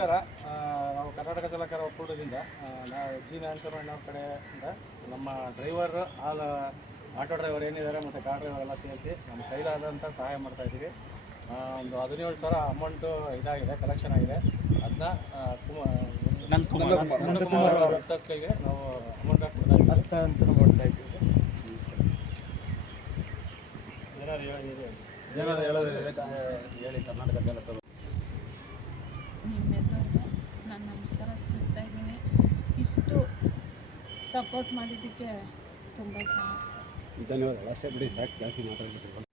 ನಮಸ್ಕಾರ. ನಾವು ಕರ್ನಾಟಕ ಸಲಕರ ಒಕ್ಕೂಟದಿಂದ ಜಿ ನ್ಯಾನ್ಸರಣ್ಣವ್ರ ಕಡೆಯಿಂದ ನಮ್ಮ ಡ್ರೈವರ್ ಆಟೋ ಡ್ರೈವರ್ ಏನಿದ್ದಾರೆ ಮತ್ತು ಕಾರ್ ಡ್ರೈವರ್ ಎಲ್ಲ ಸೇರಿಸಿ ನಮ್ಮ ಕೈಲಾದಂಥ ಸಹಾಯ ಮಾಡ್ತಾಯಿದ್ದೀವಿ. ಒಂದು 17,000 ಅಮೌಂಟು ಇದಾಗಿದೆ, ಕಲೆಕ್ಷನ್ ಆಗಿದೆ. ಅದನ್ನ ನಂದಕುಮಾರ್ ಮಿಸ್ಸಸ್ ಕೈಗೆ ನಾವು ಅಮೌಂಟ್ ಕೊಡ್ತಾ ಹಸ್ತಾಂತರ ಮಾಡ್ತಾ ಇದ್ದೀವಿ. ಏನಾದ್ರು ಹೇಳಿ ಕರ್ನಾಟಕದೆಲ್ಲ ನಿಮ್ಮೆಲ್ಲರಿಗೂ ನಾನು ನಮಸ್ಕಾರ ತಿಳಿಸ್ತಾ ಇದ್ದೀನಿ. ಇಷ್ಟು ಸಪೋರ್ಟ್ ಮಾಡಿದ್ದಕ್ಕೆ ತುಂಬ ಧನ್ಯವಾದ. ಅಷ್ಟೇ ಬಿಡಿ, ಸಾಕು ಜಾಸ್ತಿ ಮಾತಾಡ್ಬಿಟ್ಟು.